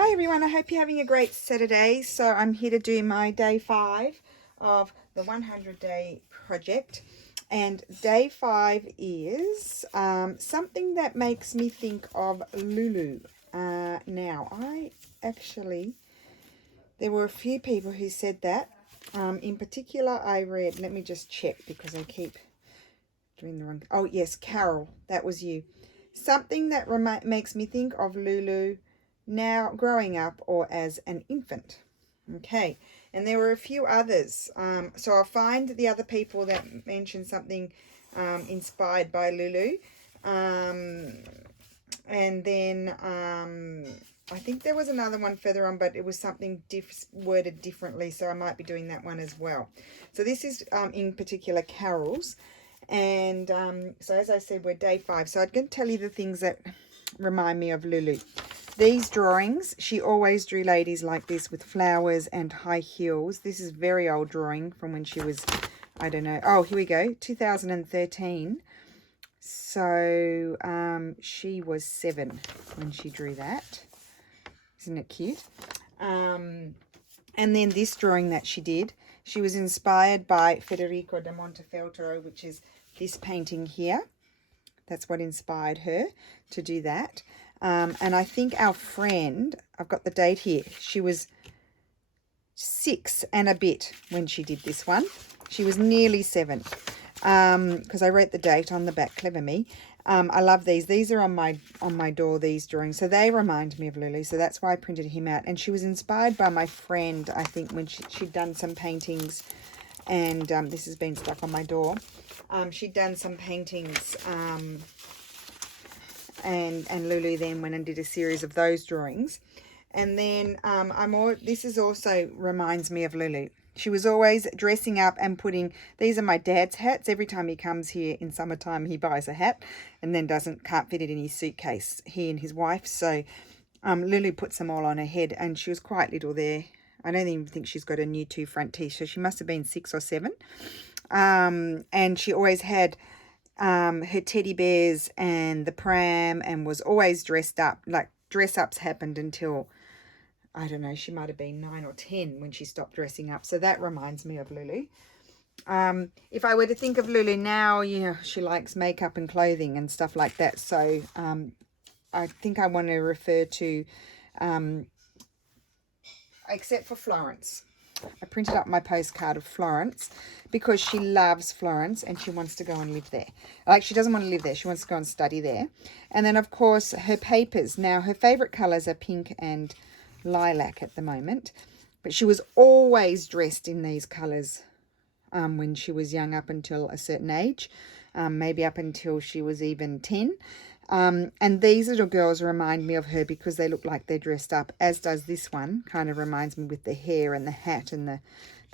Hi everyone, I hope you're having a great Saturday. So I'm here to do my day 5 of the 100-day project. And day 5 is something that makes me think of Lulu. There were a few people who said that. In particular, I read, let me just check because I keep doing the wrong. Oh yes, Carol, that was you. Something that makes me think of Lulu now growing up or as an infant. Okay, and there were a few others. So I'll find the other people that mentioned something inspired by Lulu. And then I think there was another one further on, but it was something worded differently, so I might be doing that one as well. So this is in particular Carol's. And so as I said, we're day 5. So I'm going to tell you the things that remind me of Lulu. These drawings, she always drew ladies like this with flowers and high heels. This is very old drawing from when she was, I don't know. Oh, here we go, 2013. So she was 7 when she drew that. Isn't it cute? And then this drawing that she did, she was inspired by Federico da Montefeltro, which is this painting here. That's what inspired her to do that. And I think our friend, I've got the date here, she was 6 and a bit when she did this one. She was nearly 7 because I wrote the date on the back. Clever me. I love these. These are on my door, these drawings. So they remind me of Lulu. So that's why I printed him out. And she was inspired by my friend, I think, when she'd done some paintings. And this has been stuck on my door. She'd done some paintings and Lulu then went and did a series of those drawings. And then this is also reminds me of Lulu. She was always dressing up and putting, these are my dad's hats. Every time he comes here in summertime, he buys a hat and then can't fit it in his suitcase, he and his wife. So Lulu puts them all on her head, and she was quite little there. I don't even think she's got a new 2 front teeth, so she must have been 6 or 7. And she always had her teddy bears and the pram, and was always dressed up. Like, dress-ups happened until, I don't know, she might have been 9 or 10 when she stopped dressing up. So that reminds me of Lulu. If I were to think of Lulu now, she likes makeup and clothing and stuff like that. So I think I want to refer to, except for Florence. I printed up my postcard of Florence because she loves Florence and she wants to go and live there. Like, she doesn't want to live there. She wants to go and study there. And then, of course, her papers. Now, her favourite colours are pink and lilac at the moment. But she was always dressed in these colours when she was young, up until a certain age. Maybe up until she was even 10. And these little girls remind me of her because they look like they're dressed up, as does this one. Kind of reminds me with the hair and the hat and the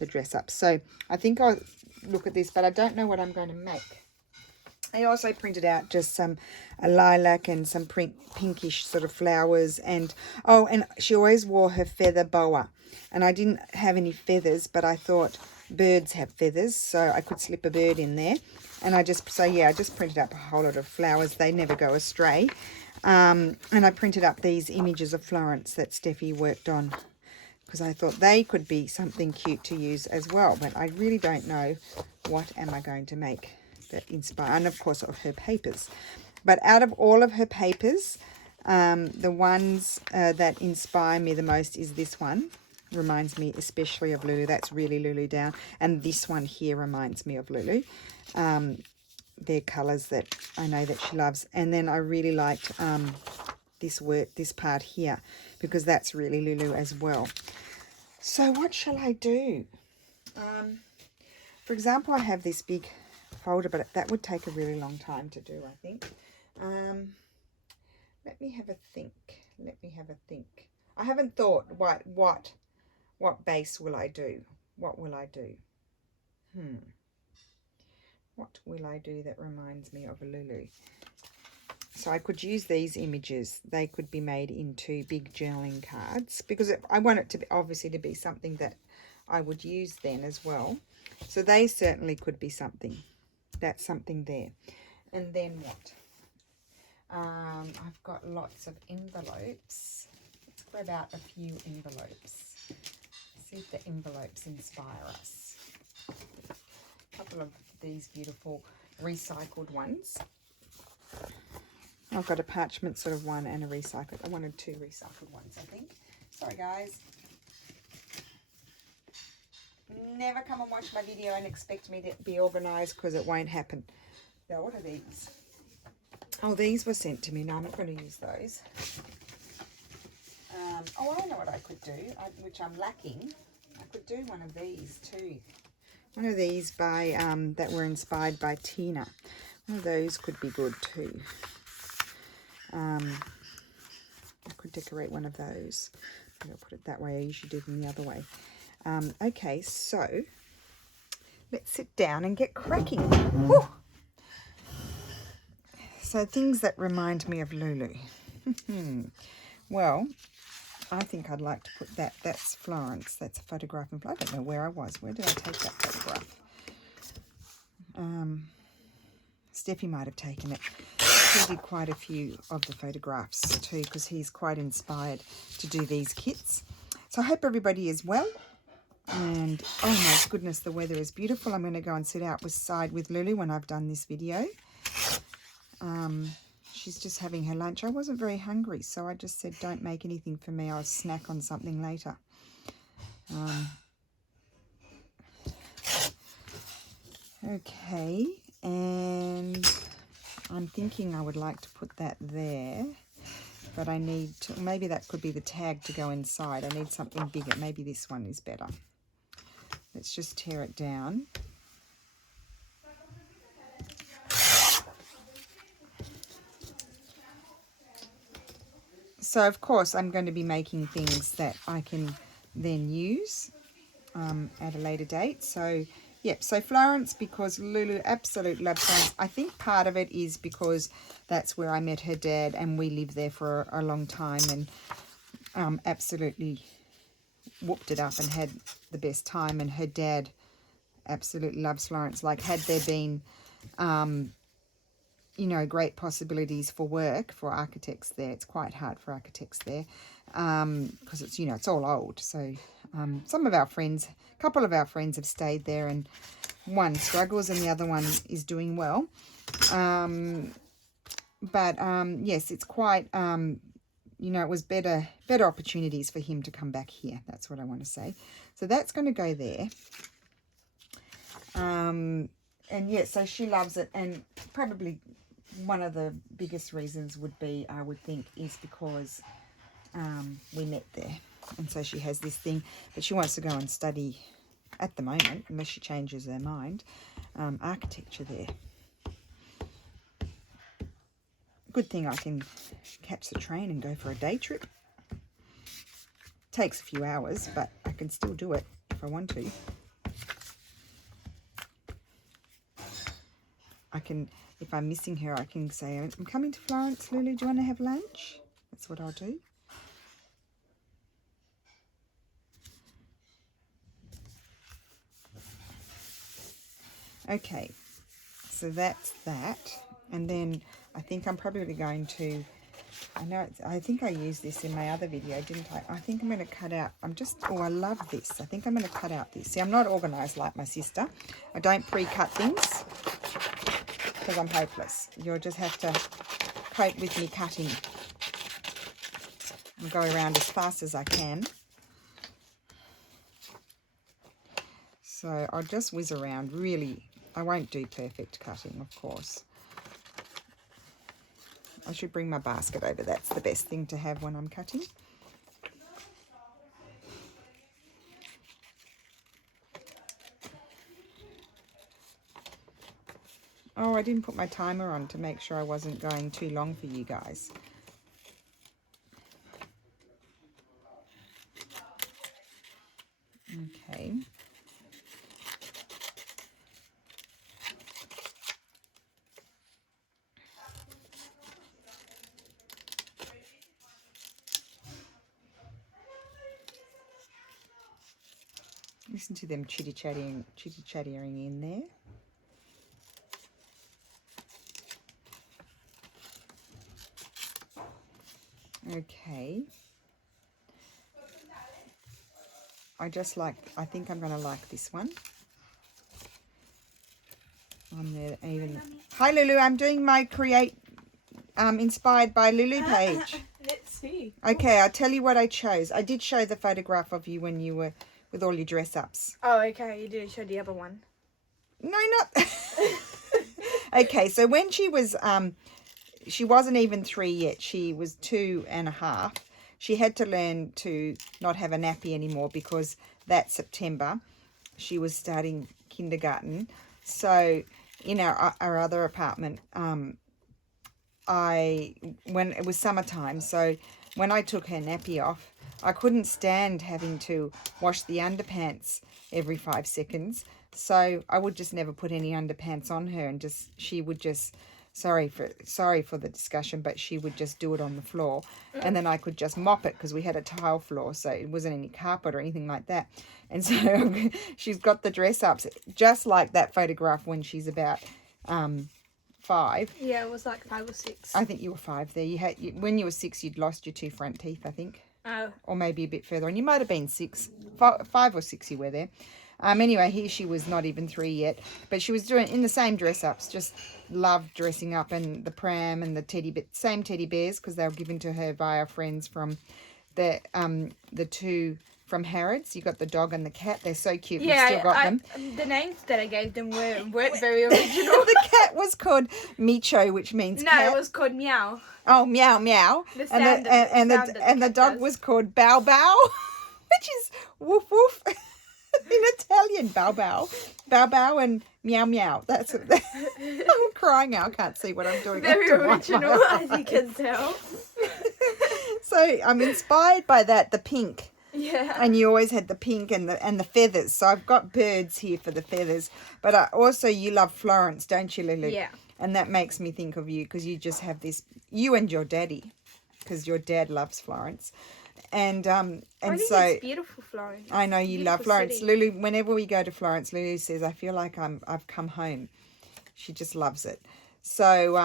dress up. So I think I'll look at this, but I don't know what I'm going to make. I also printed out just a lilac and some pinkish sort of flowers. And she always wore her feather boa. And I didn't have any feathers, but I thought birds have feathers, so I could slip a bird in there. And I just printed up a whole lot of flowers. They never go astray. And I printed up these images of Florence that Steffi worked on, because I thought they could be something cute to use as well. But I really don't know what am I going to make that inspire, and of course of her papers. But out of all of her papers, the ones that inspire me the most is this one. Reminds me especially of Lulu. That's really Lulu down. And this one here reminds me of Lulu. They're colours that I know that she loves. And then I really liked this part here, because that's really Lulu as well. So what shall I do? For example, I have this big folder, but that would take a really long time to do, I think. Let me have a think. I haven't thought what base will I do? What will I do? What will I do that reminds me of a Lulu? So I could use these images. They could be made into big journaling cards, because I want it to be, obviously, to be something that I would use then as well. So they certainly could be something. That's something there. And then what? I've got lots of envelopes. rip out a few envelopes. See if the envelopes inspire us. A couple of these beautiful recycled ones. I've got a parchment sort of one and a recycled. I wanted 2 recycled ones, I think. Sorry, guys. Never come and watch my video and expect me to be organised, because it won't happen. Now, what are these? Oh, these were sent to me. No, I'm not going to use those. Oh, I know what I could do, which I'm lacking. I could do one of these too. One of these by that were inspired by Tina. One of those could be good too. I could decorate one of those. I'll put it that way. I usually do them the other way. Okay, so let's sit down and get cracking. Woo! So things that remind me of Lulu. Well, I think I'd like to put that. That's Florence. That's a photograph. I don't know where I was. Where did I take that photograph? Steffi might have taken it. He did quite a few of the photographs too, because he's quite inspired to do these kits. So I hope everybody is well. And oh my goodness, the weather is beautiful. I'm going to go and sit outside with Lulu when I've done this video. She's just having her lunch. I wasn't very hungry, so I just said don't make anything for me. I'll snack on something later. Okay, and I'm thinking I would like to put that there, but I need to, maybe that could be the tag to go inside. I need something bigger. Maybe this one is better. Let's just tear it down. So, of course, I'm going to be making things that I can then use at a later date. So, yep, so Florence, because Lulu absolutely loves Florence. I think part of it is because that's where I met her dad, and we lived there for a long time, and absolutely whooped it up and had the best time. And her dad absolutely loves Florence. Like, had there been you know, great possibilities for work for architects there. It's quite hard for architects there because it's, you know, it's all old. So some of our friends, a couple of our friends have stayed there, and one struggles and the other one is doing well. But yes, it's quite, you know, it was better opportunities for him to come back here. That's what I want to say. So that's going to go there. And yeah, so she loves it, and probably one of the biggest reasons would be, I would think, is because we met there, and so she has this thing, but she wants to go and study at the moment, unless she changes her mind, architecture there. Good thing I can catch the train and go for a day trip. Takes a few hours, but I can still do it if I want to. I can, if I'm missing her, I can say, I'm coming to Florence, Lulu, do you want to have lunch? That's what I'll do. Okay, so that's that. And then I think I'm probably going to, I think I used this in my other video, didn't I? I think I'm going to cut out, I love this. I think I'm going to cut out this. See, I'm not organised like my sister. I don't pre-cut things, because I'm hopeless. You'll just have to cope with me cutting. I'll go around as fast as I can. So I'll just whiz around. Really, I won't do perfect cutting, of course. I should bring my basket over. That's the best thing to have when I'm cutting. Oh, I didn't put my timer on to make sure I wasn't going too long for you guys. Okay. Listen to them chitty-chatting in there. Okay. I think I'm going to like this one. I'm there even. Hi Lulu, I'm doing my create inspired by Lulu page. Let's see. Okay, I'll tell you what I chose. I did show the photograph of you when you were with all your dress ups. Oh, okay. You didn't show the other one. No, not. Okay, so when she wasn't even 3 yet. She was 2.5. She had to learn to not have a nappy anymore because that September she was starting kindergarten. So in our other apartment, when it was summertime, so when I took her nappy off, I couldn't stand having to wash the underpants every 5 seconds. So I would just never put any underpants on her, and she would just, sorry for the discussion, but she would just do it on the floor, and then I could just mop it because we had a tile floor, so it wasn't any carpet or anything like that. And so she's got the dress ups just like that photograph when she's about 5. Yeah, it was like 5 or 6. I think you were 5 there. When you were 6, you'd lost your 2 front teeth, I think. Oh. Or maybe a bit further on. You might have been 6, 5 or 6 you were there. Anyway, here she was not even 3 yet, but she was doing in the same dress ups, just loved dressing up, and the pram and the same teddy bears because they were given to her by our friends from the 2 from Harrods. You got the dog and the cat. They're so cute. Yeah, we still got them. The names that I gave them weren't very original. The cat was called Micho, which means cat. No, it was called Meow. Oh, meow meow. And the dog was called Bow Bow, which is woof woof. In Italian, bow bow, bow bow, and meow meow. That's it. I'm crying now. I can't see what I'm doing. Very original, as you can tell. So I'm inspired by that. The pink. Yeah. And you always had the pink and the feathers. So I've got birds here for the feathers. But also you love Florence, don't you, Lulu? Yeah. And that makes me think of you because you just have this. You and your daddy, because your dad loves Florence. And I think so it's beautiful, Florence. I know you love Florence. City. Lulu, whenever we go to Florence, Lulu says, I feel like I've come home. She just loves it. So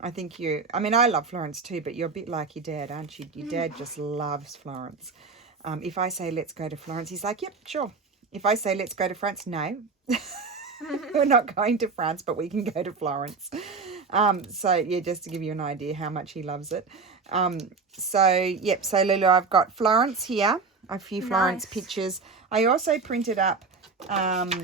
I think I love Florence too, but you're a bit like your dad, aren't you? Your dad just loves Florence. If I say, let's go to Florence, he's like, yep, sure. If I say, let's go to France, no. We're not going to France, but we can go to Florence. So, yeah, just to give you an idea how much he loves it. So Lulu, I've got Florence here, a few Florence pictures. I also printed up birds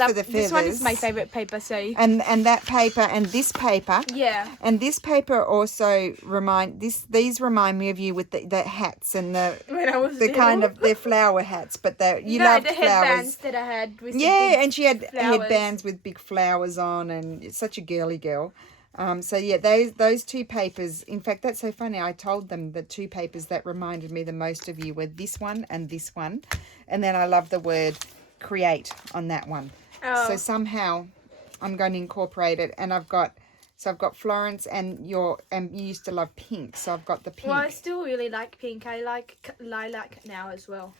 for the feathers. This one is my favourite paper, so... And that paper and this paper. Yeah. And this paper also these remind me of you with the hats and when I was the little. kind of they're flower hats, but you loved the flowers. headbands that I had with and she had flowers. headbands with big flowers on, and it's such a girly girl. So yeah, those 2 papers. In fact, that's so funny. I told them the 2 papers that reminded me the most of you were this one and this one, and then I love the word create on that one. Oh. So somehow I'm going to incorporate it, and I've got Florence and you used to love pink, so I've got the pink. Well, I still really like pink. I like lilac now as well.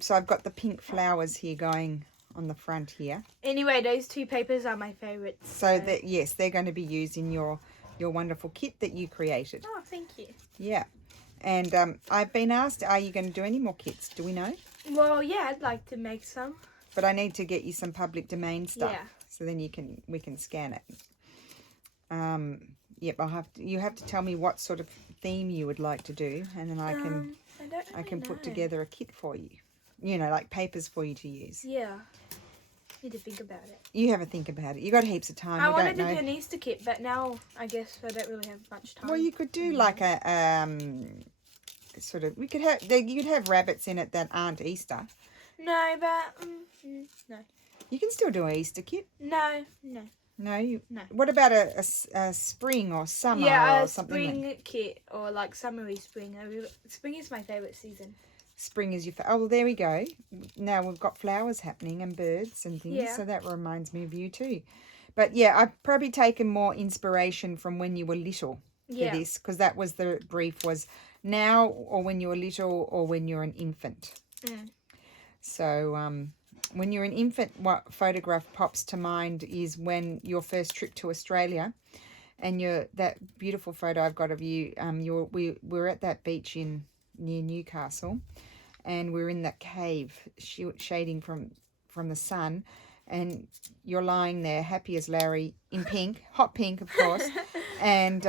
So I've got the pink flowers here going on the front here. Anyway, those 2 papers are my favourites. So that yes, they're going to be used in your wonderful kit that you created. Oh, thank you. Yeah. And I've been asked, are you going to do any more kits? Do we know? Well, yeah, I'd like to make some. But I need to get you some public domain stuff. Yeah. So then we can scan it. Yep, you have to tell me what sort of theme you would like to do, and then I can put together a kit for you. You know, like papers for you to use. Yeah. Need to think about it. You have a think about it. You got heaps of time. I wanted to do an Easter kit, but now I guess I don't really have much time. Well, you could do like a sort of. You could have rabbits in it that aren't Easter. No, but no. You can still do an Easter kit. No. No. No. What about a spring or summer or something? Spring kit or like summery spring. Spring is my favourite season. Spring is your oh, well, there we go. Now we've got flowers happening and birds and things, Yeah. so that reminds me of you too. But yeah, I've probably taken more inspiration from when you were little for this, because that was the brief was now or when you were little or when you're an infant. So when you're an infant, what photograph pops to mind is when your first trip to Australia, and that beautiful photo I've got of you. We were at that beach near Newcastle, and we're in that cave shading from the sun, and you're lying there happy as Larry in pink, hot pink of course, and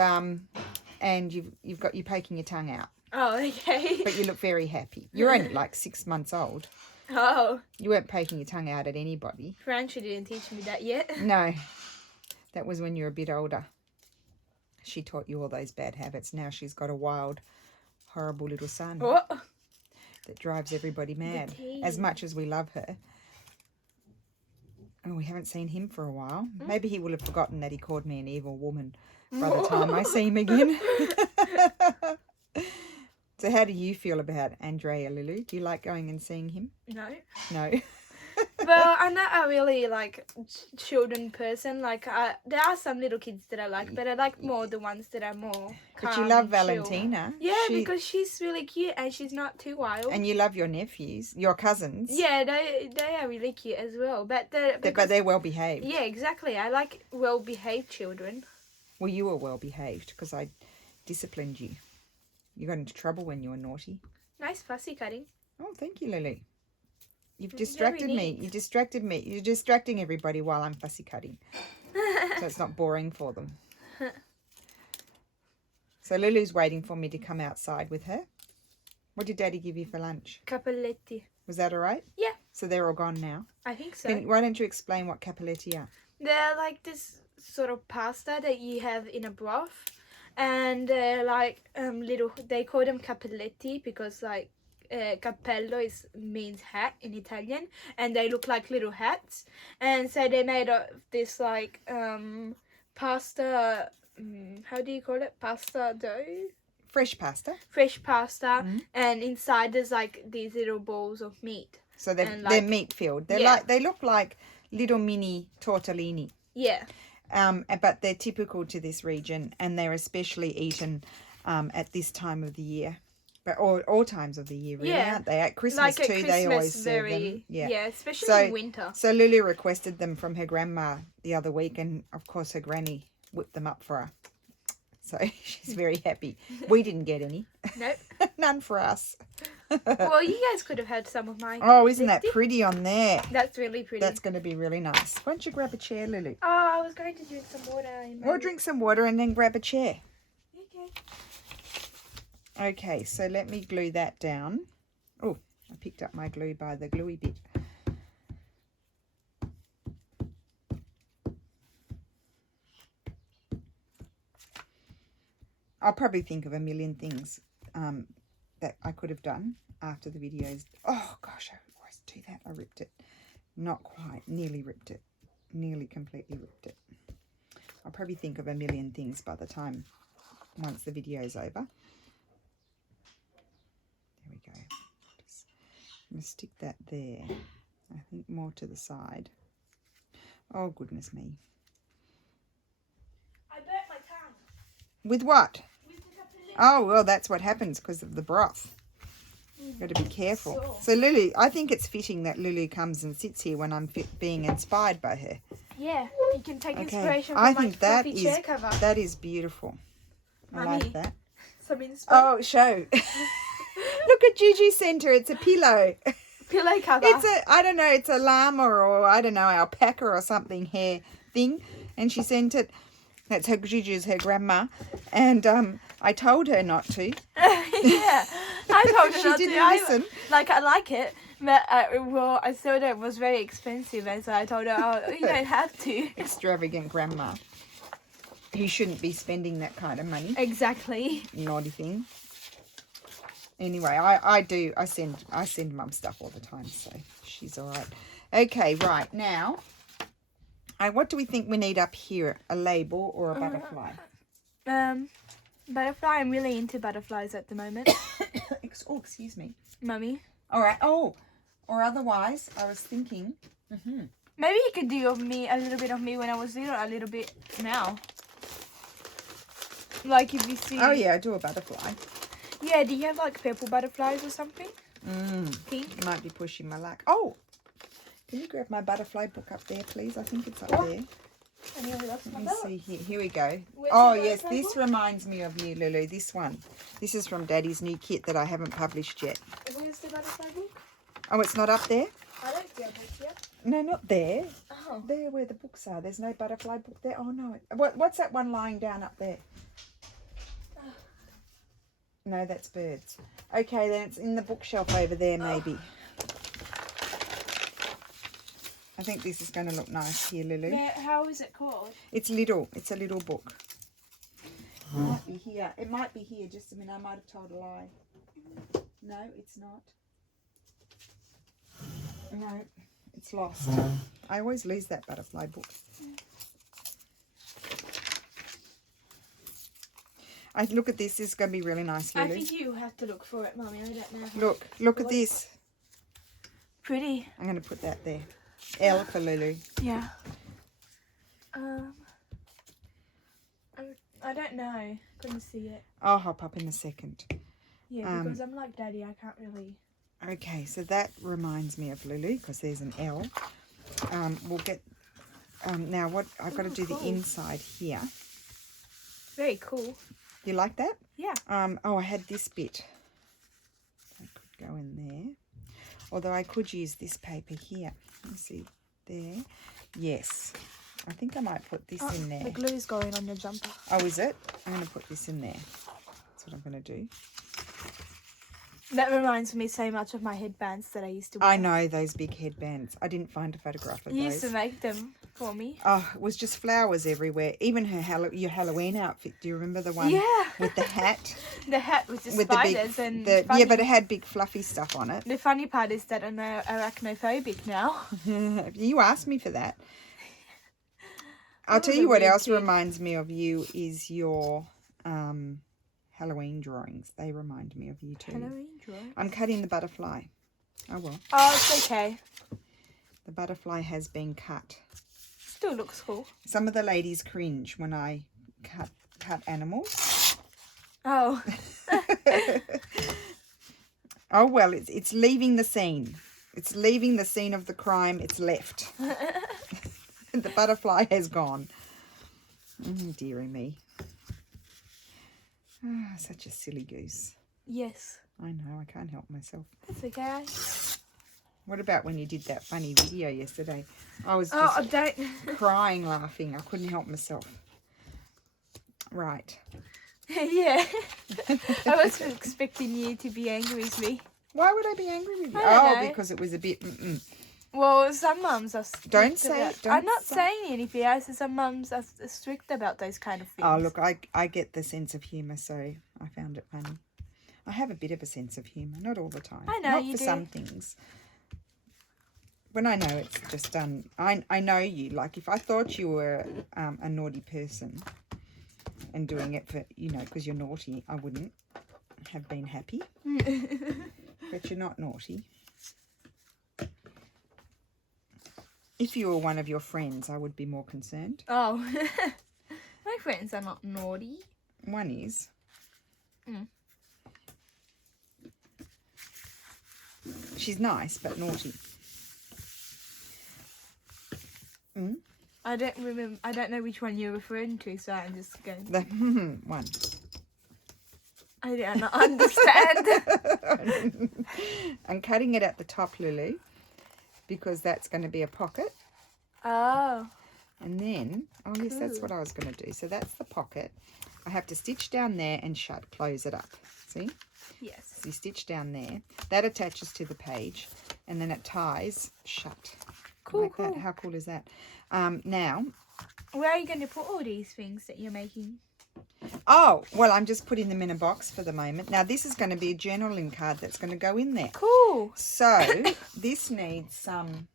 you're poking your tongue out. Oh, okay. But you look very happy. You're only like 6 months old. Oh. You weren't poking your tongue out at anybody. Francie didn't teach me that yet. No. That was when you were a bit older. She taught you all those bad habits. Now she's got a wild, horrible little son What? that drives everybody mad. As much as we love her. Oh, we haven't seen him for a while. Maybe he will have forgotten that he called me an evil woman by the time I see him again. So how do you feel about Andrea, Lulu? Do you like going and seeing him? No. No. Well, I'm not a really like children person. Like there are some little kids that I like, but I like more the ones that are more calm. But you love and chill. Valentina. Yeah, because she's really cute and she's not too wild. And you love your nephews, your cousins. Yeah, they are really cute as well. But they're well behaved. Yeah, exactly. I like well behaved children. Well, you were well behaved because I disciplined you. You got into trouble when you were naughty. Nice fussy cutting. Oh, thank you, Lily. You've distracted me. You distracted me. You're distracting everybody while I'm fussy cutting. So it's not boring for them. So Lulu's waiting for me to come outside with her. What did Daddy give you for lunch? Capelletti. Was that all right? Yeah. So they're all gone now? I think so. Why don't you explain what capelletti are? They're like this sort of pasta that you have in a broth. And they're like little, they call them capelletti because like cappello means hat in Italian, and they look like little hats. And so they made of this like pasta, how do you call it? Pasta dough? Fresh pasta. Fresh pasta, and inside there's like these little balls of meat. So they're meat filled. They look like little mini tortellini. Yeah. But they're typical to this region, and they're especially eaten at this time of the year. But all times of the year, really, aren't they? At Christmas like too, Christmas, they always serve them. Yeah, especially in winter. So Lulu requested them from her grandma the other week, and of course her granny whipped them up for her. So she's very happy. We didn't get any. Nope. None for us. Well, you guys could have had some of mine. Oh, isn't that pretty on there? That's really pretty. That's going to be really nice. Why don't you grab a chair, Lulu? Oh, I was going to drink some water. Or drink some water and then grab a chair. Okay. Okay, so let me glue that down. Oh, I picked up my glue by the gluey bit. I'll probably think of a million things that I could have done after the videos. Oh, gosh, I always do that. I ripped it. Not quite. Nearly ripped it. Nearly completely ripped it. I'll probably think of a million things by the time, once the video's over. There we go. I'm going to stick that there. I think more to the side. Oh, goodness me. I burnt my tongue. With what? With the capelletti. Oh, well, that's what happens because of the broth. Got to be careful. So Lulu, I think it's fitting that Lulu comes and sits here when I'm being inspired by her. Yeah, you can take Okay, inspiration from I my think that fluffy chair cover. that is beautiful. I Mummy. like that. Some inspo. Oh, show. Look at Gigi sent her. It's a pillow. Pillow cover. I don't know, it's a llama or I don't know, alpaca or something hair thing. And she sent it. That's her, Gigi's her grandma. And I told her not to. Yeah, I told her She not didn't to. listen. I like it, but I saw that it was very expensive, and so I told her, oh, you don't have to. Extravagant grandma. You shouldn't be spending that kind of money. Exactly. Naughty thing. Anyway, I send mum stuff all the time, so she's all right. Okay, right, now, what do we think we need up here? A label or a butterfly? Butterfly. I'm really into butterflies at the moment. Oh, excuse me. Mummy. All right. Oh, or otherwise, I was thinking. Maybe you could do a little bit of me when I was little, a little bit now. Like if you see. Oh yeah, I do a butterfly. Yeah, do you have like purple butterflies or something? Pink? You might be pushing my luck. Oh, can you grab my butterfly book up there, please? I think it's up there. I nearly lost my Let me belt. see here. Here we go. Where's Oh the yes, butterfly this reminds me of you, Lulu. This one. This is from Daddy's new kit that I haven't published yet. Where Where's the butterfly book? Oh, it's not up there? I don't see a book here. No, not there. Oh. There where the books are. There's no butterfly book there. Oh, no. What's that one lying down up there? No, that's birds. Okay, then it's in the bookshelf over there, maybe. I think this is going to look nice here, Lulu. How is it called? It's little. It's a little book. It might be here. It might be here. Just a minute. I might have told a lie. No, it's not. No, it's lost. I always lose that butterfly book. I look at this. This is going to be really nice, Lulu. I think you have to look for it, Mummy. I don't know. Look at this. Pretty. I'm going to put that there. L for Lulu. Yeah. I don't know. Couldn't see it. I'll hop up in a second. Yeah, because I'm like Daddy. I can't really. Okay, so that reminds me of Lulu because there's an L. We'll get now. What I've got to do cool. the inside here. Very cool. You like that? Yeah. Oh, I had this bit. I could go in there. Although I could use this paper here. Let me see. There. Yes. I think I might put this in there. The glue's going on your jumper. Oh, is it? I'm going to put this in there. That's what I'm going to do. That reminds me so much of my headbands that I used to wear. I know those big headbands. I didn't find a photograph of You those. used to make them for me. Oh, it was just flowers everywhere. Even your Halloween outfit. Do you remember the one Yeah. with the hat? The hat with the With spiders the and big, funny. yeah, but it had big fluffy stuff on it. The funny part is that I'm arachnophobic now. You asked me for that. I'll tell you what else reminds me of you is your Halloween drawings. They remind me of you too. Halloween drawing? I'm cutting the butterfly. Oh well. Oh, it's okay. The butterfly has been cut. Still looks cool. Some of the ladies cringe when I cut animals. Oh. Oh well, it's leaving the scene. It's leaving the scene of the crime. It's left. The butterfly has gone. Dearie me. Ah, such a silly goose. Yes. I know, I can't help myself. That's okay. What about when you did that funny video yesterday? I was Oh, just I don't. crying laughing. I couldn't help myself. Right. Yeah. I was expecting you to be angry with me. Why would I be angry with you? I don't know. Because it was a bit... Well, some mums are strict Don't say about... it, don't I'm not say- saying anything. I said some mums are strict about those kind of things. Oh, look, I get the sense of humour, so I found it funny. I have a bit of a sense of humour, not all the time. I know not you for do. some things. When I know it's just done, I know you. Like if I thought you were a naughty person and doing it for, because you're naughty, I wouldn't have been happy. But you're not naughty. If you were one of your friends, I would be more concerned. Oh. My friends are not naughty. One is. She's nice, but naughty. I don't remember. I don't know which one you're referring to, so I'm just going. The one. I don't understand. I'm cutting it at the top, Lulu, because that's going to be a pocket. Oh. And then, oh yes, that's what I was going to do. So that's the pocket. I have to stitch down there and close it up. See? Yes. So you stitch down there. That attaches to the page, and then it ties shut. Cool, like cool. that. How cool is that? Now, Where are you going to put all these things that you're making? oh, well, I'm just putting them in a box for the moment. Now, this is going to be a journaling card that's going to go in there. Cool. So, this needs some...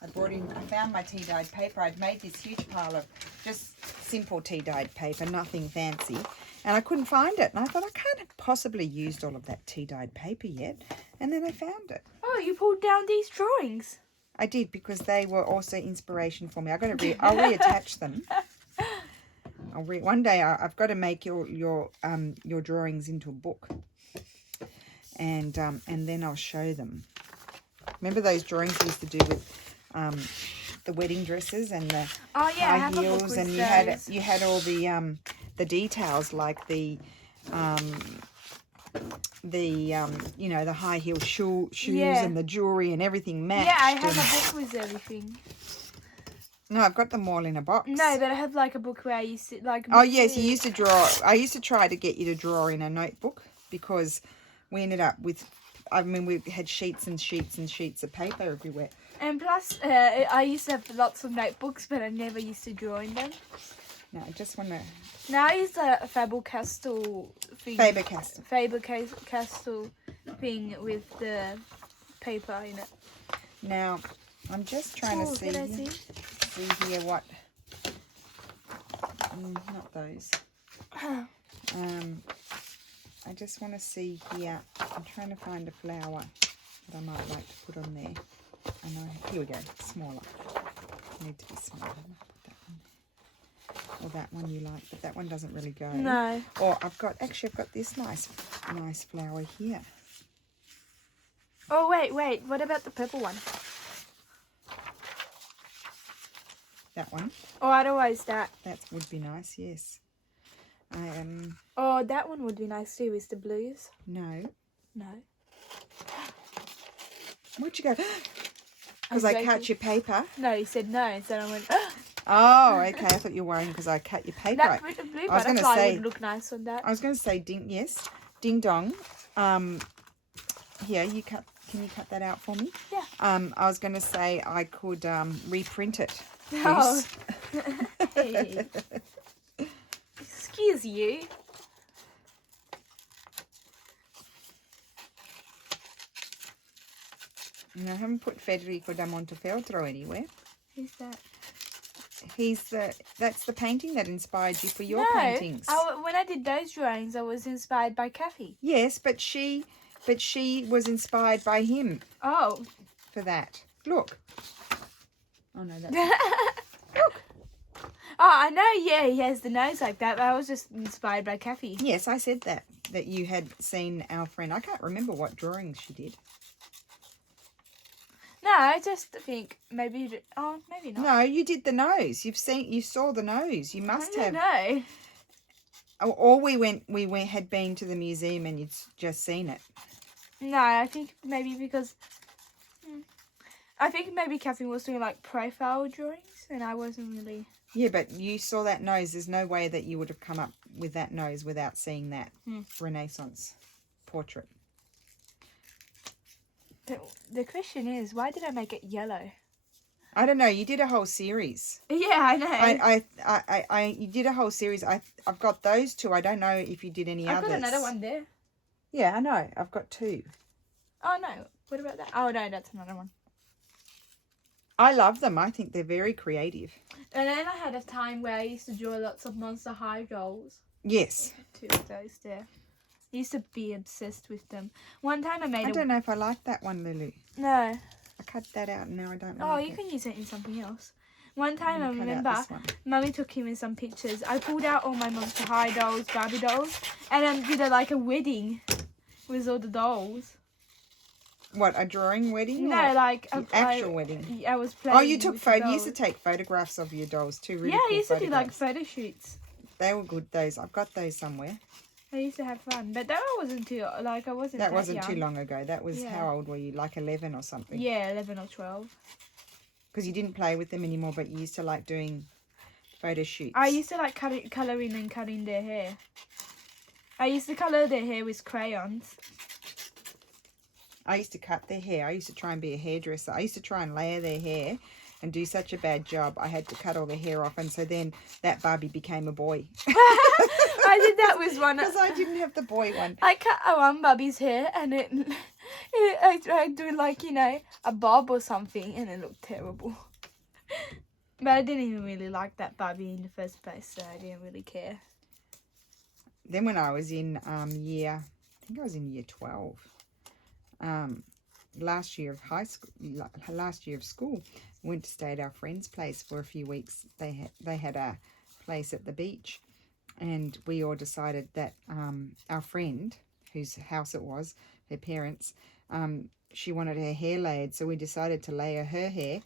I found my tea-dyed paper. I'd made this huge pile of just simple tea-dyed paper, nothing fancy. And I couldn't find it. And I thought, I can't have possibly used all of that tea-dyed paper yet. And then I found it. Oh, you pulled down these drawings. I did, because they were also inspiration for me. I'll reattach them. One day I've got to make your drawings into a book. And then I'll show them. Remember those drawings we used to do with the wedding dresses and the high heels, and you had all the details, like the you know, the high heel shoes Yeah. and the jewelry and everything matched. Yeah, I have and- a book with everything. No, I've got them all in a box. No, but I have like a book where I used to like. Oh yes, you used to draw. I used to try to get you to draw in a notebook because we ended up with. I mean, we had sheets and sheets and sheets of paper everywhere. And plus, I used to have lots of notebooks, but I never used to draw in them. No, I just want to. Now I use a Faber-Castell thing. Faber-Castell. Faber-Castell thing with the paper in it. Now, I'm just trying to see. Can I see? See here what. Not those. I just want to see here. I'm trying to find a flower that I might like to put on there. I know. Here we go. Smaller. Need to be smaller. Put that one. Or that one you like, but that one doesn't really go. No. Or I've got this nice flower here. Oh wait. What about the purple one? That one. Oh, otherwise that. That would be nice. Yes. Oh, that one would be nice too. Is the blues? No. No. Where'd you go? Because I cut your paper. No, you said no, and so I went. Oh, okay. I thought you were worrying because I cut your paper. That blue butterfly would look nice on that. I was going to say ding dong. Here, you cut. Can you cut that out for me? Yeah. I was going to say I could reprint it. Oh. Hey. Excuse you. I haven't put Federico da Montefeltro anywhere. Who's that? That's the painting that inspired you for your paintings. When I did those drawings, I was inspired by Kathy. Yes, but she was inspired by him Oh. for that. Look. Oh no, that's Look. Oh, I know. Yeah, he has the nose like that. But I was just inspired by Kathy. yes. I said that you had seen our friend. I can't remember what drawings she did. No, I just think maybe. Oh, maybe not. No, you did the nose. You saw the nose. You must have. No. Or we had been to the museum and you'd just seen it. No, I think maybe because. I think maybe Kathy was doing like profile drawings, and I wasn't really. Yeah, but you saw that nose. There's no way that you would have come up with that nose without seeing that Renaissance portrait. The question is, why did I make it yellow? I don't know. You did a whole series. Yeah, I know. You did a whole series. I've got those two. I don't know if you did any I've others. got another one there. Yeah, I know. I've got two. Oh no, what about that? Oh no, that's another one. I love them. I think they're very creative. And then I had a time where I used to draw lots of Monster High dolls. Yes. Two of those there. I used to be obsessed with them. One time I made I don't know if I like that one, Lulu. No. I cut that out and now I don't Oh, like you it. can use it in something else. One time I Cut out remember, this one. Mummy took him in some pictures. I pulled out all my Monster High dolls, Barbie dolls, and did like a wedding with all the dolls. What, a drawing wedding? No, or like an actual wedding. I was playing. Oh, you took with the You used to dolls. take photographs of your dolls too. Really Yeah, cool I used to do like photographs. photo shoots. They were good. Those I've got those somewhere. I used to have fun, but that wasn't too I wasn't. That wasn't young. too long ago. That was Yeah. how old were you? Like 11 or something. Yeah, 11 or 12. Because you didn't play with them anymore, but you used to like doing photo shoots. I used to like colouring and cutting their hair. I used to colour their hair with crayons. I used to cut their hair. I used to try and be a hairdresser. I used to try and layer their hair and do such a bad job. I had to cut all their hair off, and so then that Barbie became a boy. I did that with one. Because I didn't have the boy one. I cut one Barbie's hair, and I do like, you know, a bob or something, and it looked terrible. But I didn't even really like that Barbie in the first place, so I didn't really care. Then when I was in I think I was in year 12. Last year of school, went to stay at our friend's place for a few weeks. They had a place at the beach, and we all decided that our friend, whose house it was, her parents, she wanted her hair layered, so we decided to layer her hair.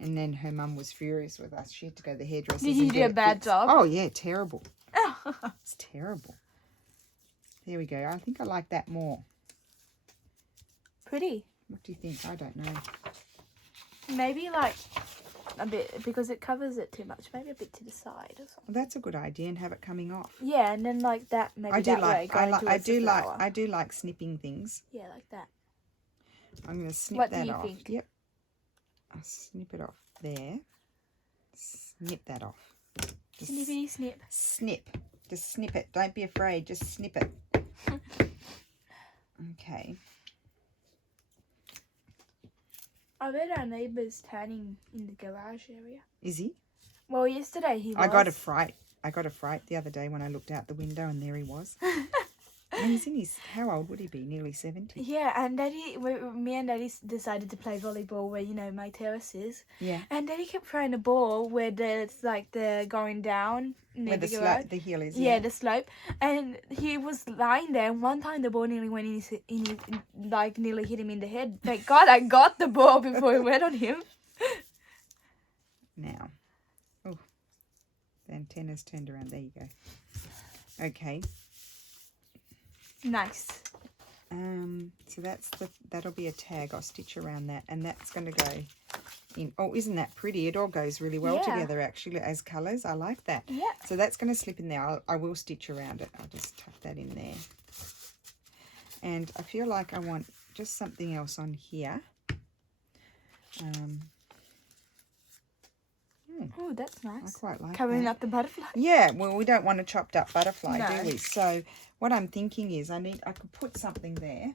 And then her mum was furious with us. She had to go to the hairdresser. Did you do a bad job? Oh yeah, terrible. It's terrible. There we go. I think I like that more. Pretty. What do you think? I don't know. Maybe like a bit, because it covers it too much. Maybe a bit to the side or something. Well, that's a good idea, and have it coming off. Yeah, and then like that, maybe I do that way. like. I going towards the flower. I do like snipping things. Yeah, like that. I'm going to snip What that do you off. think? Yep. I'll snip it off there. Snip that off. Just Snippy snip. snip. Just snip it. Don't be afraid. Just snip it. Okay. I bet our neighbour's tanning in the garage area. Is he? Well, yesterday he was. I got a fright. I got a fright the other day when I looked out the window and there he was. And he's in his, how old would he be? Nearly 70. Yeah, and me and Daddy decided to play volleyball where, you know, my terrace is. Yeah. And Daddy kept throwing the ball where it's like the going down near Where the garage. the hill is. Yeah, the slope. And he was lying there, and one time the ball nearly went in his, like, nearly hit him in the head. Thank God I got the ball before it went on him. Now. Oh. The antenna's turned around. There you go. Okay. Nice. So that'll be a tag. I'll stitch around that, and that's going to go in. Oh, isn't that pretty? It all goes really well together, actually, as colours. I like that. Yeah. So that's going to slip in there. I will stitch around it. I'll just tuck that in there. And I feel like I want just something else on here. Oh, that's nice. I quite like Covering that. up the butterfly. Yeah, well, we don't want a chopped up butterfly, No. do we? So what I'm thinking is I could put something there.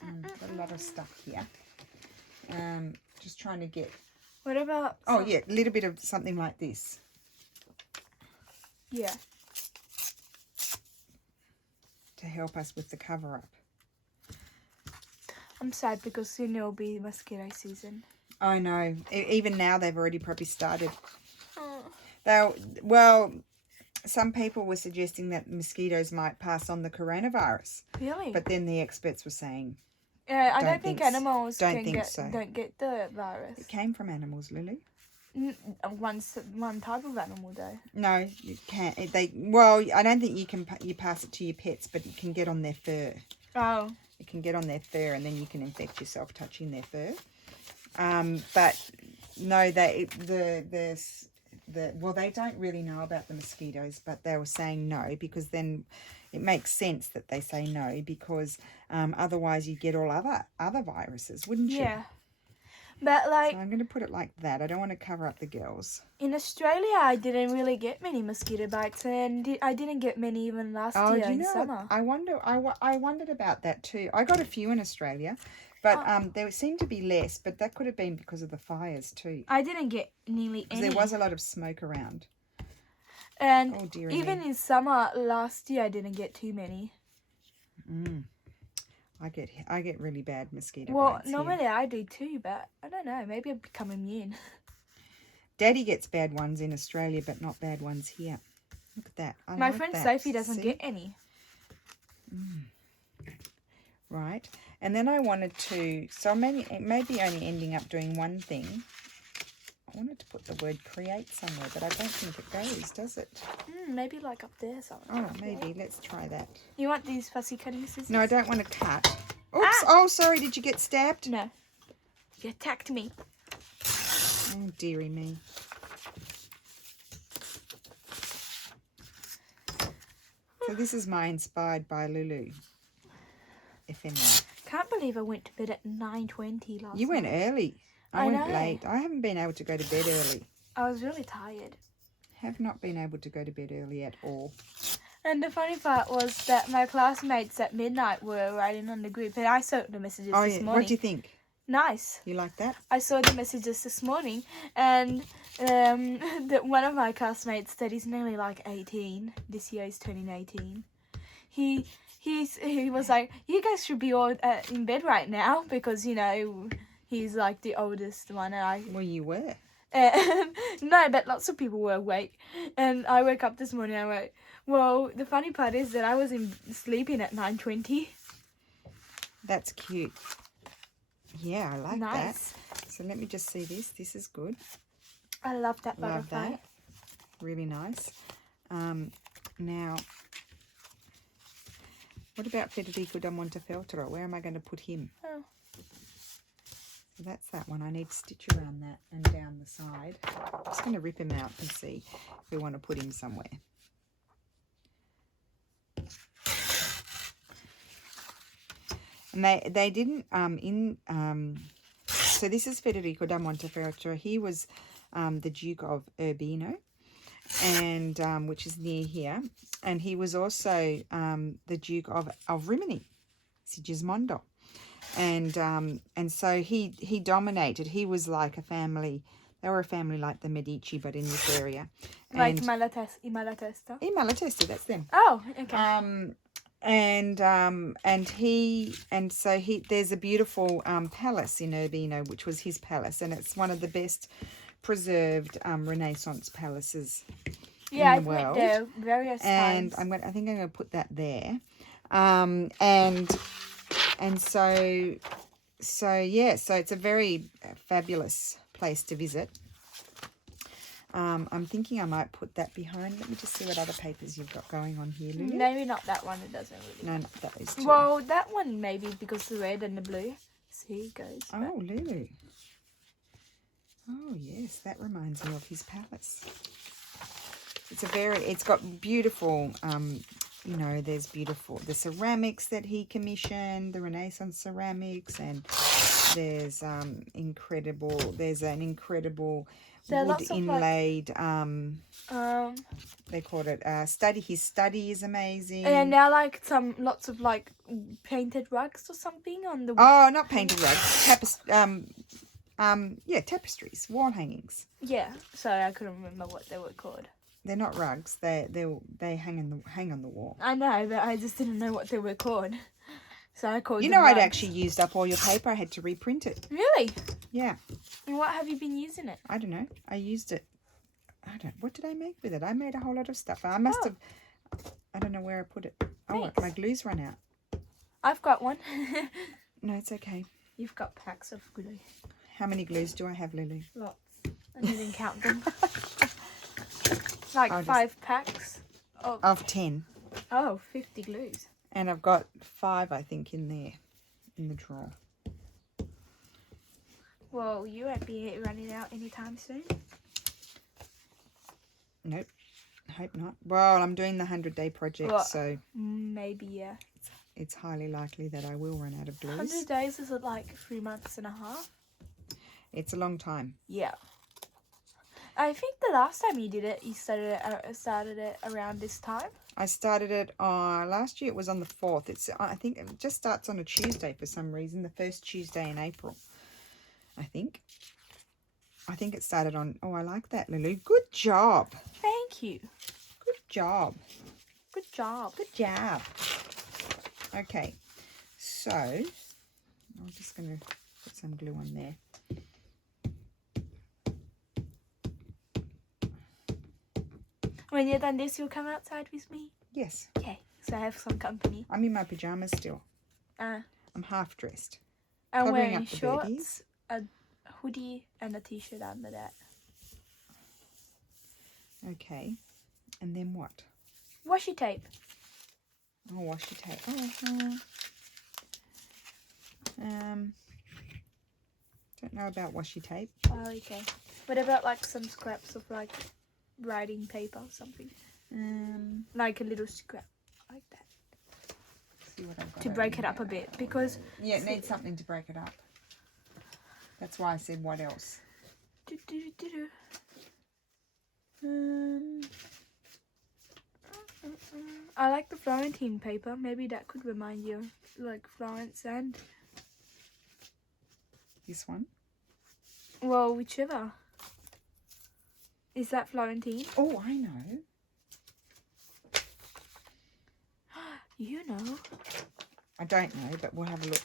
Got a lot of stuff here. Just trying to get... What about... Oh, yeah, a little bit of something like this. Yeah. To help us with the cover-up. I'm sad because soon it'll be mosquito season. I know. Even now they've already probably started. Oh. Well, some people were suggesting that mosquitoes might pass on the coronavirus. Really? But then the experts were saying... I don't think animals don't get the virus. It came from animals, Lulu. One type of animal though. No, you can't. Well, I don't think you pass it to your pets, but you can get on their fur. Oh. You can get on their fur, and then you can infect yourself touching their fur. But no, they don't really know about the mosquitoes, but they were saying no, because then it makes sense that they say no, because otherwise you get all other viruses, wouldn't you? Yeah. But like, so I'm going to put it like that. I don't want to cover up the girls. in Australia, I didn't really get many mosquito bites, and I didn't get many even last year in summer. I wondered about that too. I got a few in Australia, but there seemed to be less. But that could have been because of the fires too. I didn't get nearly any. There was a lot of smoke around. And oh, dear even me. in summer last year, I didn't get too many. I get really bad mosquito Well, bites normally here. I do too, but I don't know. Maybe I've become immune. Daddy gets bad ones in Australia, but not bad ones here. Look at that. I My like friend that. Sophie doesn't See? get any. Right. And then I wanted to, so I'm maybe only ending up doing one thing. I wanted to put the word create somewhere, but I don't think it goes, does it? Maybe like up there somewhere. Oh, maybe. Let's try that. You want these fussy cutting scissors? No, I don't want to cut. Oops. Oh, sorry. Did you get stabbed? No. You attacked me. Oh, dearie me. So this is my Inspired by Lulu ephemera. Can't believe I went to bed at 9:20 last You went night. early. I went know. late. I haven't been able to go to bed early. I was really tired. Have not been able to go to bed early at all. And the funny part was that my classmates at midnight were writing on the group, and I saw the messages Oh, this yeah. morning. What do you think? Nice. You like that? I saw the messages this morning, and that one of my classmates that is nearly like 18. This year he's turning 18. He was like, you guys should be all in bed right now, because you know he's like the oldest one, and I. Well, you were. No, but lots of people were awake, and I woke up this morning and I went, well, the funny part is that I was sleeping at 9:20. That's cute. Yeah, I like Nice. that. So let me just see this. This is good. I love that Love butterfly. that. Really nice. Now, What about Federico da Montefeltro? Where am I going to put him? Oh. So that's that one. I need to stitch around that and down the side. I'm just going to rip him out and see if we want to put him somewhere. And they didn't so this is Federico da Montefeltro. He was the Duke of Urbino, and which is near here, and he was also the Duke of Rimini, Sigismondo, and so he dominated. He was like a family. They were a family like the Medici, but in this area. Like And I Malatesta? in Malatesta, that's them. Oh, okay. There's a beautiful palace in Urbino, which was his palace, and it's one of the best preserved Renaissance palaces in the world. Went there various and times. I think I'm going to put that there. So it's a very fabulous place to visit. I'm thinking I might put that behind. Let me just see what other papers you've got going on here, Lulu. Maybe not that one. It doesn't really. No, not those two. Well, that one maybe because the red and the blue. See, it goes. Oh, Lulu. Oh, yes, that reminds me of his palace. It's got beautiful, there's the ceramics that he commissioned, the Renaissance ceramics, and there's an incredible wood inlaid, they called it study. His study is amazing. And now lots of painted rugs or something on the. Oh, not painted rugs, tapestries, wall hangings. Yeah, sorry, I couldn't remember what they were called. They're not rugs. They hang on the wall. I know, but I just didn't know what they were called, so I called. I'd actually used up all your paper. I had to reprint it. Really? Yeah. And what have you been using it? I don't know. I used it. What did I make with it? I made a whole lot of stuff. I don't know where I put it. Oh, Thanks. my glue's run out. I've got one. No, it's okay. You've got packs of glue. How many glues do I have, Lulu? Lots. I didn't count them. Like 5 packs of 10. Oh, 50 glues. And I've got 5, I think, in there, in the drawer. Well, you won't be running out anytime soon. Nope, hope not. Well, I'm doing the 100-day project, so maybe, yeah. It's highly likely that I will run out of glues. 100 days is like 3 months and a half. It's a long time. Yeah. I think the last time you did it, you started it around this time. I started it last year. It was on the 4th. I think it just starts on a Tuesday for some reason. The first Tuesday in April. I think it started on. Oh, I like that, Lulu. Good job. Thank you. Good job. Good job. Good job. Okay, so I'm just going to put some glue on there. When you're done this, you'll come outside with me? Yes. Okay, so I have some company. I'm in my pajamas still. I'm half dressed. I'm Covering wearing up the shorts, babies. a hoodie, and a t-shirt under that. Okay, and then what? Washi tape. Oh, washi tape. Don't know about washi tape. Oh, okay. What about like some scraps of like writing paper or something? Like a little scrap like that. See what I've got to break it up a bit because yeah, it needs something to break it up. That's why I said what else. I like the Florentine paper. Maybe that could remind you of like Florence and this one. Well, whichever. Is that Florentine? Oh, I know. You know. I don't know, but we'll have a look.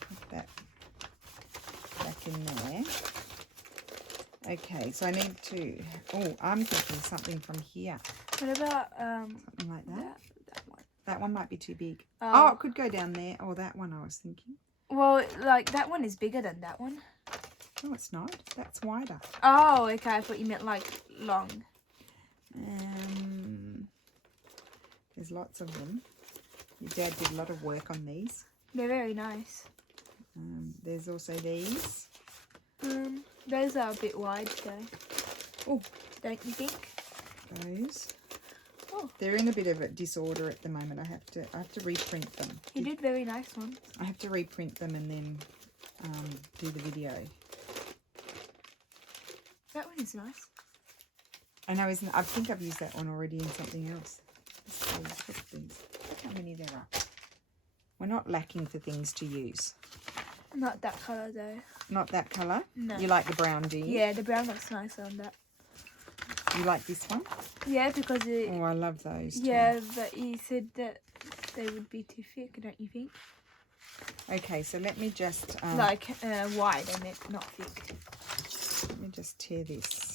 Put that back in there. Okay, so I need to. Oh, I'm thinking something from here. What about something like that? That one. That one might be too big. Oh, it could go down there. Oh, that one I was thinking. Well, like that one is bigger than that one. No, it's not. That's wider. Oh, okay. I thought you meant like long. There's lots of them. Your dad did a lot of work on these. They're very nice. There's also these. Those are a bit wide though. Oh, don't you think? Those. Oh. They're in a bit of a disorder at the moment. I have to reprint them. You did very nice ones. I have to reprint them and then do the video. That one is nice. I know, isn't it? I think I've used that one already in something else. Look how many there are. We're not lacking for things to use. Not that colour though. Not that colour? No. You like the brown, do you? Yeah, the brown looks nicer on that. You like this one? Yeah, because it... Oh, I love those too. Yeah, but you said that they would be too thick, don't you think? Okay, so let me just... like wide, I meant, not thick. Let me just tear this.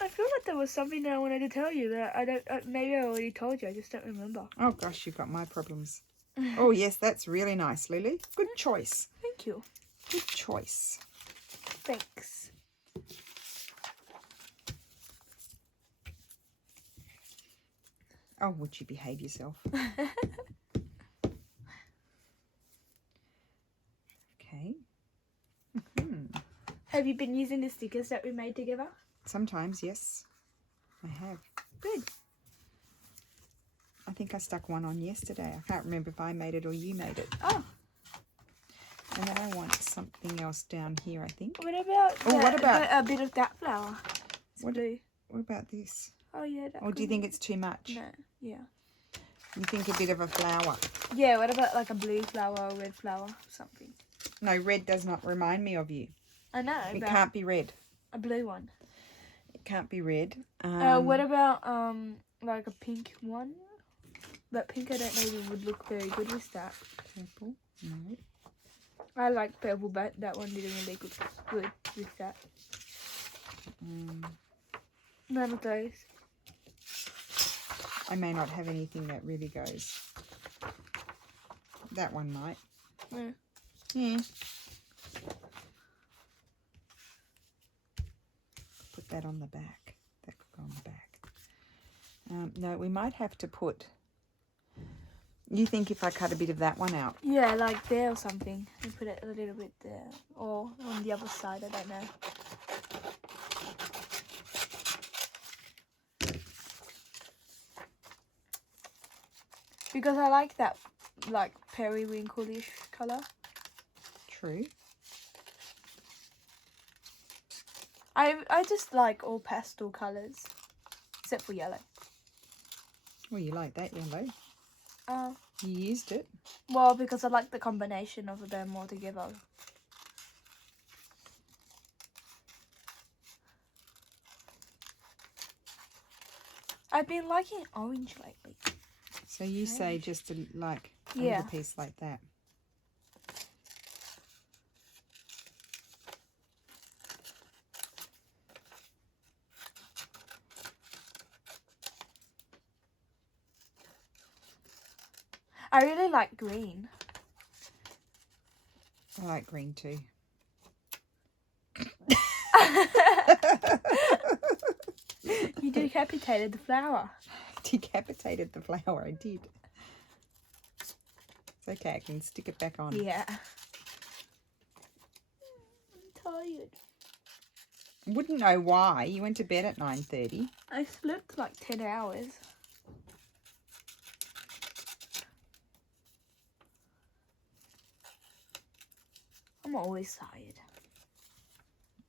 I feel like there was something that I wanted to tell you that I don't. Maybe I already told you. I just don't remember. Oh gosh, you've got my problems. Oh yes, that's really nice, Lulu. Good choice. Thank you. Good choice. Thanks. Oh, would you behave yourself? Okay. Have you been using the stickers that we made together? Sometimes, yes. I have. Good. I think I stuck one on yesterday. I can't remember if I made it or you made it. Oh. And then I want something else down here, I think. What about? Oh, what about a bit of that flower? It's blue. What about this? Oh yeah. Or do you think it's too much? No. Yeah. You think a bit of a flower? Yeah. What about like a blue flower or a red flower? Something. No, red does not remind me of you. I know. It but can't be red. a blue one. It can't be red. What about like a pink one? But pink I don't know if it would look very good with that. Purple? No. I like purple, but that one didn't really look good with that. None of those. I may not have anything that really goes. That one might. Yeah. Yeah. Put that on the back. That could go on the back. No, we might have to put... You think if I cut a bit of that one out? Yeah, like there or something. And put it a little bit there. Or on the other side, I don't know. Because I like that, like, periwinkle-ish colour. True. I just like all pastel colours. Except for yellow. Well, you like that yellow. Oh. You used it. Well, because I like the combination of them all together. I've been liking orange lately. So you say just to like Yeah. a piece like that. I really like green. I like green too. You decapitated the flower. Decapitated the flower, I did. It's okay, I can stick it back on. Yeah. I'm tired. Wouldn't know why. You went to bed at 9:30. I slept like 10 hours. I'm always tired.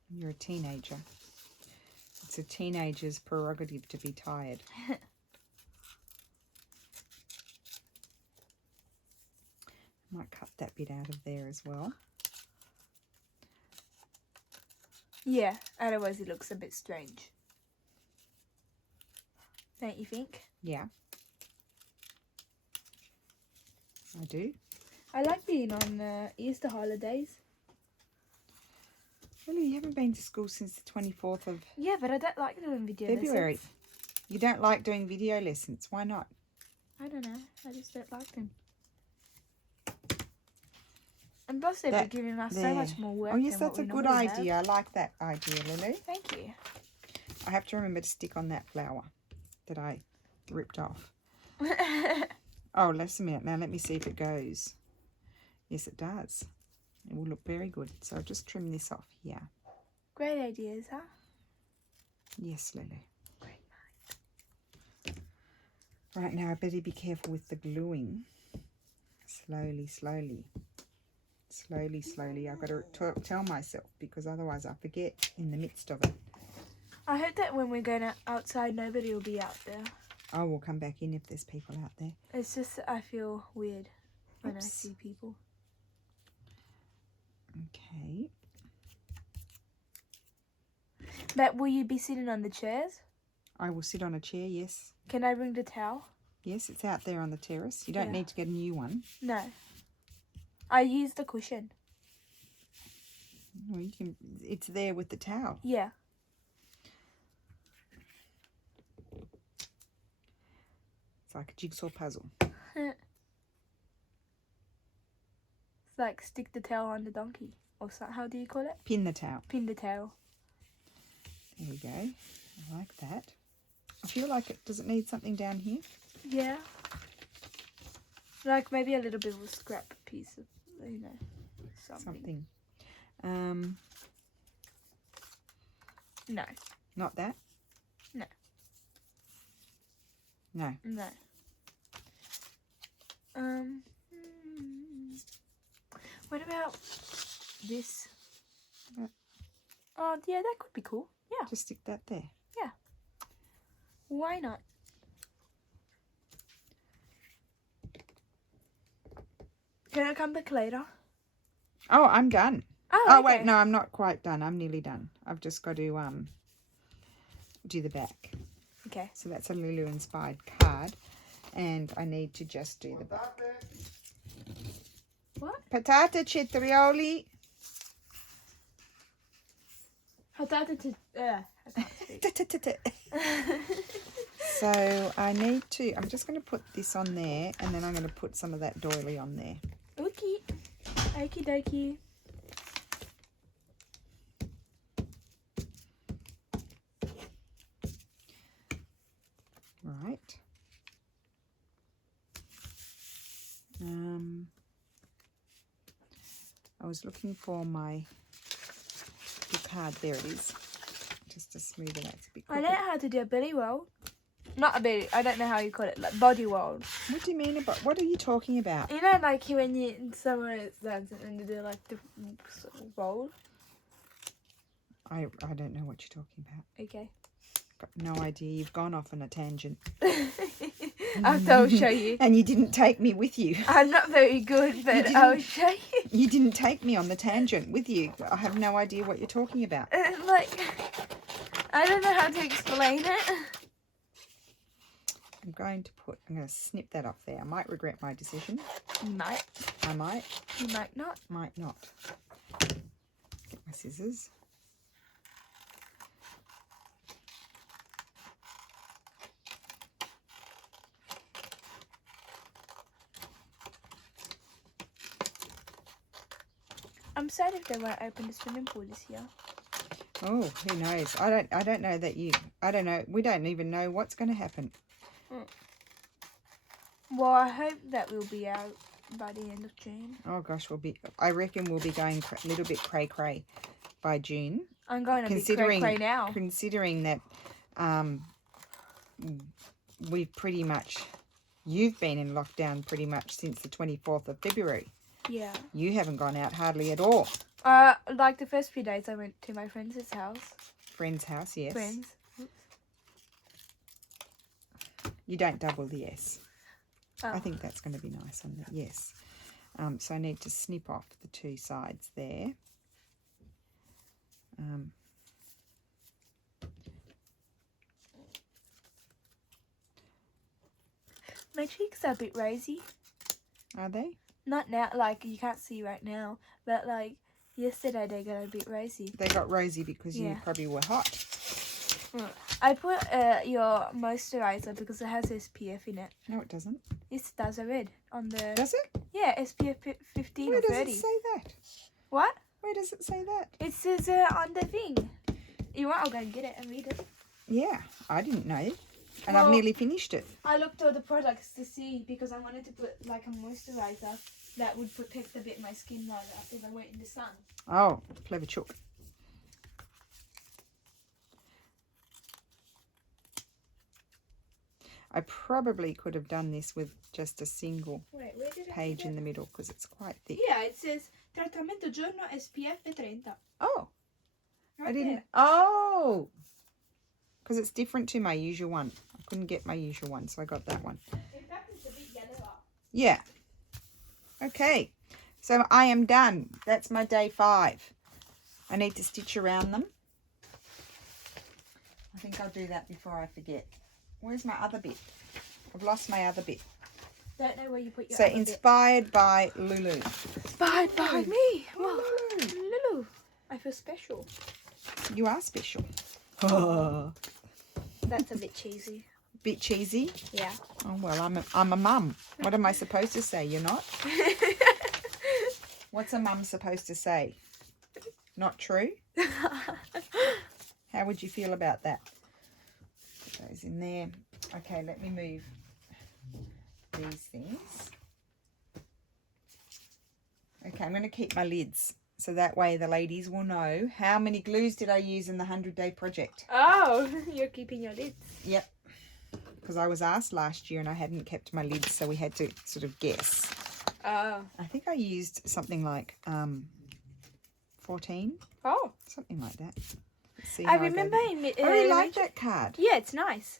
You're a teenager. It's a teenager's prerogative to be tired. I might cut that bit out of there as well. Yeah, otherwise it looks a bit strange. Don't you think? Yeah. I do. I like being on Easter holidays. Lily, you haven't been to school since the 24th of Yeah, but I don't like doing video February. lessons. You don't like doing video lessons. Why not? I don't know. I just don't like them. And plus, they've been giving us so much more work. Oh, yes, than that's what a we good normally idea. I like that idea, Lily. have. Thank you. I have to remember to stick on that flower that I ripped off. Oh, let's a minute. Now let me see if it goes. Yes, it does. It will look very good. So I'll just trim this off here. Great ideas, huh? Yes, Lily. Great. Right, now I better be careful with the gluing. Slowly, slowly. Slowly, slowly. I've got to tell myself because otherwise I forget in the midst of it. I hope that when we're going outside, nobody will be out there. I will come back in if there's people out there. It's just I feel weird when I Oops. see people. Okay. But will you be sitting on the chairs? I will sit on a chair, yes. Can I bring the towel? Yes, it's out there on the terrace. You don't need to get a new one. No. I used the cushion. Well, you can. It's there with the towel. Yeah. It's like a jigsaw puzzle. It's like stick the towel on the donkey. Or so, how do you call it? Pin the towel. Pin the towel. There we go. I like that. I feel like it. Does it need something down here? Yeah. Like maybe a little bit of a scrap piece of, you know, something. No. Not that? No. No. No. What about this? What? Oh, yeah, that could be cool. Yeah. Just stick that there. Yeah. Why not? Can I come back later? Oh, I'm done. Oh, Oh, okay. wait, no, I'm not quite done. I'm nearly done. I've just got to do the back. Okay. So that's a Lulu inspired card. And I need to just do the back. What? Patata citrioli. I can't speak. So I need to, I'm just going to put this on there and then I'm going to put some of that doily on there. Okay. Okie dokie. Right. I was looking for my card. There it is. Just to smooth it out. It's a bit I crooked. know how to do a belly roll. Not a belly, I don't know how you call it, like body roll. What do you mean about, what are you talking about? You know, like when you, someone is dancing and you do like the sort of roll. I don't know what you're talking about. Okay. Got no idea. You've gone off on a tangent. I'll show you. And you didn't take me with you. I'm not very good, but I'll show you. You didn't take me on the tangent with you. I have no idea what you're talking about. Like, I don't know how to explain it. I'm going to snip that off there. I might regret my decision. You might. I might. You might not. Might not. Get my scissors. I'm sad if they won't open the swimming pool this year. Oh, who knows? I don't know that I don't know. We don't even know what's going to happen. Well, I hope that we'll be out by the end of June. Oh gosh, I reckon we'll be going a little bit cray by June. I'm going to be cray now. Considering that we've pretty much, you've been in lockdown pretty much since the 24th of February. Yeah. You haven't gone out hardly at all. Like the first few days I went to my friend's house. Friend's house, yes. Friends. You don't double the S. Oh. I think that's going to be nice on the yes. So I need to snip off the two sides there. My cheeks are a bit rosy. Are they? Not now, like you can't see right now, but like Yesterday they got a bit rosy. They got rosy because you Yeah. probably were hot. I put your moisturizer because it has SPF in it. No, it doesn't. Yes, it does. I read on the... Does it? Yeah, SPF 15 Where or does 30. it say that? What? Where does it say that? It says on the thing. You want? I'll go and get it and read it. Yeah, I didn't know. And Well, I've nearly finished it. I looked at the products to see because I wanted to put like a moisturizer that would protect a bit my skin like that if I went in the sun. Oh, clever chook. I probably could have done this with just a single Wait, where did page it in the middle because it's quite thick. Yeah, it says trattamento giorno SPF 30. Oh, Right I didn't. there. Oh, because it's different to my usual one. I couldn't get my usual one, so I got that one. In fact, it's a bit yellower. Yeah. Okay. So I am done. That's my day 5. I need to stitch around them. I think I'll do that before I forget. Where's my other bit? I've lost my other bit. Don't know where you put your So other bit. inspired by Lulu. Inspired by me. Well, Lulu. Lulu. I feel special. You are special. That's a bit cheesy. Bit cheesy. Yeah. Oh well, I'm a mum. What am I supposed to say? You're not? What's a mum supposed to say? Not true? How would you feel about that? Put those in there. Okay, let me move these things. Okay, I'm going to keep my lids so that way the ladies will know how many glues did I use in the 100-day project. Oh, you're keeping your lids. Yep, because I was asked last year and I hadn't kept my lids, so we had to sort of guess. Oh. I think I used something like 14, Oh. something like that. Let's see I how go remember there. in I really like that card. Yeah, it's nice.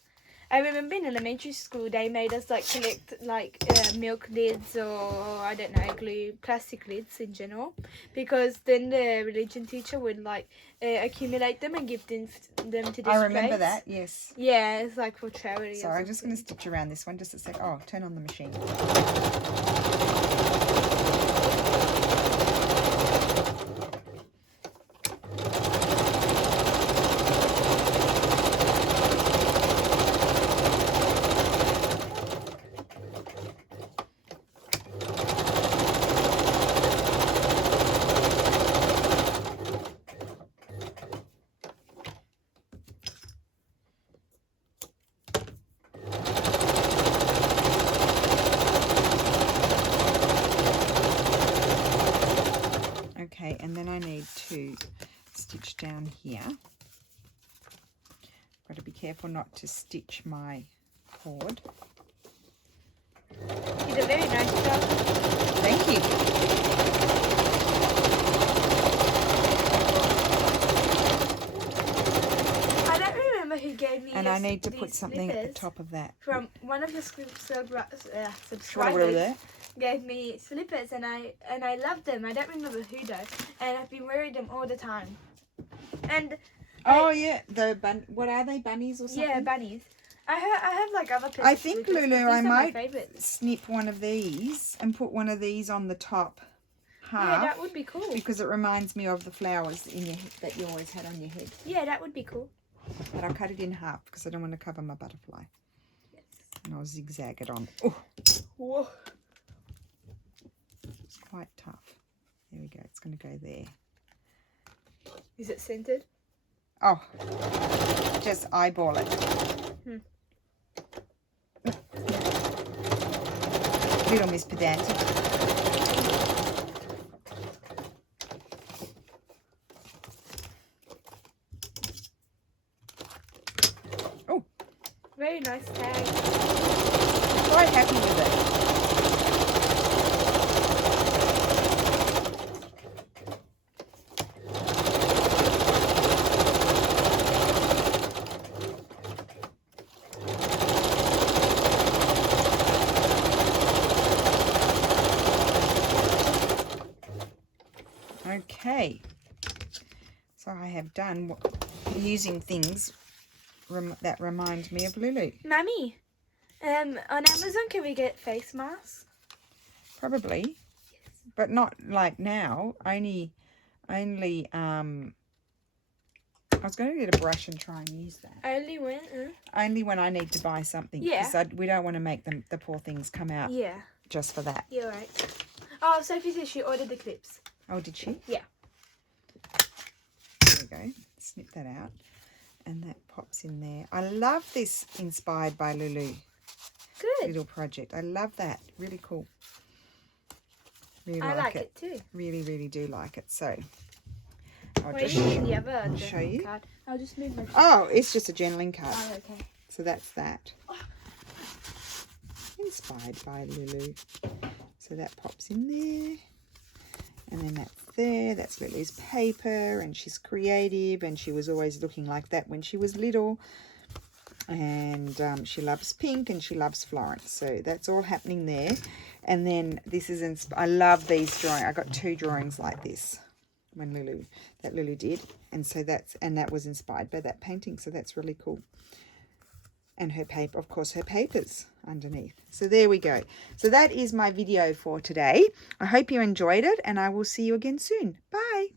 I remember in elementary school they made us like collect like milk lids or I don't know glue plastic lids in general because then the religion teacher would like accumulate them and give them to displays. I remember that, yes. Yeah, it's like for charity. So I'm just going to stitch around this one just a sec. Oh, turn on the machine. Okay, and then I need to stitch down here. Got to be careful not to stitch my cord. You did a very nice job. Thank you. I don't remember who gave me. And I need to these put something at the slippers. top of that. From one of the subscribers Whatever there. gave me slippers and I love them. I don't remember who though, and I've been wearing them all the time. And Oh yeah, what are they, bunnies or something? yeah, bunnies. I have like other pairs. I of think, slippers, Lulu, but these I are my might favorites. snip one of these and put one of these on the top half. Yeah, that would be cool. Because it reminds me of the flowers in your that you always had on your head. Yeah, that would be cool. But I'll cut it in half because I don't want to cover my butterfly. Yes. And I'll zigzag it on. Oh, Whoa. it's quite tough. There we go. It's going to go there. Is it scented? Oh, just eyeball it. Little Miss Pedantic. Oh, Very nice tag. quite happy with it. Okay, so I have done using things that remind me of Lulu. Mummy, on Amazon can we get face masks? Probably, but not like now. Only Only, I was going to get a brush and try and use that. Only when? Only when I need to buy something. Yeah. Because we don't want to make the poor things come out Yeah. just for that. You're right. Oh, Sophie said she ordered the clips. Oh, did she? Yeah. There we go. Snip that out. And that pops in there. I love this inspired by Lulu Good. little project. I love that. Really cool. Really I like it too. Really, really do like it. So I'll Wait, just the other show you. card. I'll just move my. Oh, it's just a journaling card. Oh, okay. So that's that. Inspired by Lulu. So that pops in there. And then that's there. That's Lulu's paper. And she's creative. And she was always looking like that when she was little. And she loves pink and she loves Florence. So that's all happening there. And then this is, I love these drawings. I got 2 drawings like this when Lulu did. And so that was inspired by that painting. So that's really cool. And her paper, of course, her papers underneath. So there we go. So that is my video for today. I hope you enjoyed it and I will see you again soon. Bye.